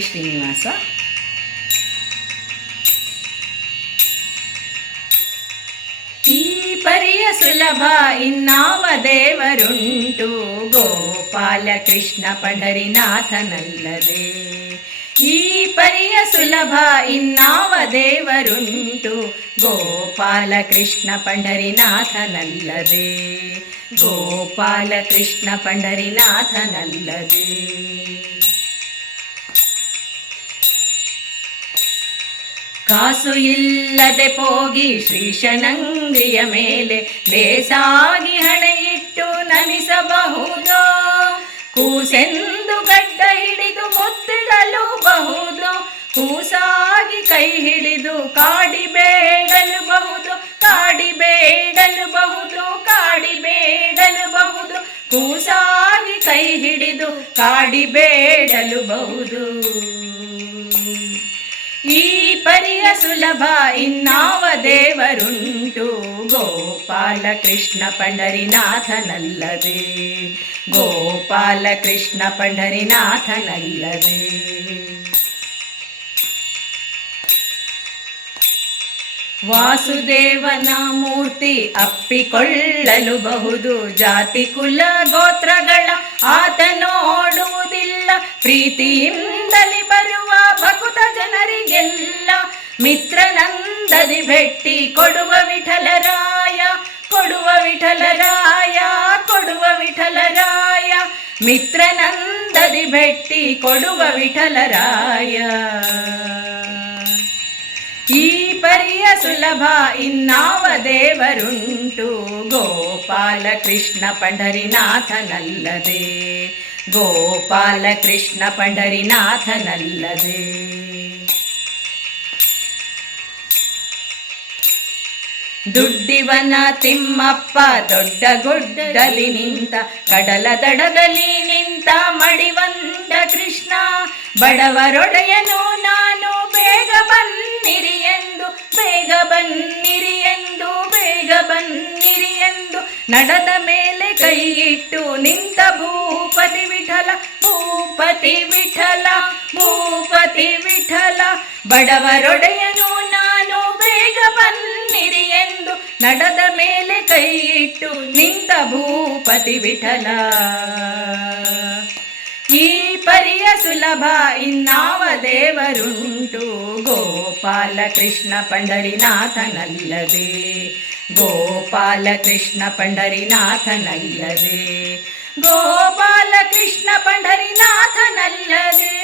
ಶ್ರೀನಿವಾಸ. ಈ ಪರಿಯ ಸುಲಭ ಇನ್ನಾವ ದೇವರುಂಟು? ಗೋಪಾಲ ಕೃಷ್ಣ ಪಂಡರಿನಾಥನಲ್ಲದೆ. ಈ ಪರಿಯ ಸುಲಭ ಇನ್ನಾವ ದೇವರುಂಟು? ಗೋಪಾಲ ಕೃಷ್ಣ ಪಂಡರಿನಾಥನಲ್ಲದೆ. ಗೋಪಾಲ ಕೃಷ್ಣ ಪಂಡರಿನಾಥನಲ್ಲದೆ. ಕಾಸು ಇಲ್ಲದೆ ಹೋಗಿ ಶ್ರೀಶನಂಗ್ರಿಯ ಮೇಲೆ ಬೇಸಾಗಿ ಹಣ ಇಟ್ಟು ನಮಿಸಬಹುದು? ಕೂಸೆಂದು ಗಡ್ಡ ಹಿಡಿದು ಮುತ್ತಿಡಲು ಬಹುದು? ಕೂಸಾಗಿ ಕೈ ಹಿಡಿದು ಕಾಡಿ ಬೇಡಲು ಬಹುದು? ಕಾಡಿ ಬೇಡಲು ಬಹುದು? ಕಾಡಿ ಬೇಡಲು ಬಹುದು? ಕೂಸಾಗಿ ಕೈ ಹಿಡಿದು ಕಾಡಿ ಬೇಡಲು ಬಹುದು? ಸುಲಭ ಇನ್ನಾವ ದೇವರುಂಟು. ಗೋಪಾಲ ಕೃಷ್ಣ ಪಂಡರಿನಾಥನಲ್ಲದೆ. ಗೋಪಾಲ ಕೃಷ್ಣ ಪಂಡರಿನಾಥನಲ್ಲದೆ. ವಾಸುದೇವನ ಮೂರ್ತಿ ಅಪ್ಪಿಕೊಳ್ಳಲು ಬಹುದು ಜಾತಿ ಕುಲ ಗೋತ್ರಗಳ ಆತ ನೋಡುವುದಿಲ್ಲ ಪ್ರೀತಿಯಿಂದಲಿ ಬರುವ ಭಕುತ ಜನರಿಗೆಲ್ಲ ಮಿತ್ರನಂದದಿ ಭೆಟ್ಟಿ ಕೊಡುವ ವಿಠಲರಾಯ ಕೊಡುವ ವಿಠಲರಾಯ ಕೊಡುವ ವಿಠಲರಾಯ. ಮಿತ್ರನಂದದಿ ಭೆಟ್ಟಿ ಕೊಡುವ ವಿಠಲರಾಯ. ಈ ಪರಿಯ ಸುಲಭ ಇನ್ನಾವ ದೇವರುಂಟು? ಗೋಪಾಲ ಕೃಷ್ಣ ಪಂಡರಿನಾಥನಲ್ಲದೆ, ಗೋಪಾಲ ಕೃಷ್ಣ ಪಂಡರಿನಾಥನಲ್ಲದೆ. ದುಡ್ಡಿವನ ತಿಮ್ಮಪ್ಪ ದೊಡ್ಡ ಗುಡ್ಡಲಿ ನಿಂತ, ಕಡಲ ದಡದಲ್ಲಿ ನಿಂತ ಮಡಿವಂದ ಕೃಷ್ಣ, ಬಡವರೊಡೆಯನು ನಾನು ಬೇಗ ಬನ್ನಿರಿ ಎಂದು, ಬೇಗ ಬನ್ನಿರಿ ಎಂದು, ಬೇಗ ಬನ್ನಿರಿ ಎಂದು ನಡದ ಮೇಲೆ ಇಟ್ಟು ನಿಂತ ಭೂಪತಿ ವಿಠಲ ಭೂಪತಿ ವಿಠಲ ಭೂಪತಿ ವಿಠಲ, ಬಡವರೊಡೆಯನು ನಾನು ಬೇಗ ಬನ್ನಿರಿ ನಡೆದ ಮೇಲೆ ಕೈ ನಿಂತ ಭೂಪತಿ ವಿಠಲ ಈ ಪರಿಯ ಸುಲಭ ಇನ್ನಾವ ದೇವರುಂಟು ಗೋಪಾಲ ಕೃಷ್ಣ ಪಂಡರಿನಾಥನಲ್ಲದೆ ಗೋಪಾಲ ಕೃಷ್ಣ ಪಂಡರಿನಾಥನಲ್ಲದೆ ಗೋಪಾಲ ಕೃಷ್ಣ ಪಂಡರಿನಾಥನಲ್ಲದೆ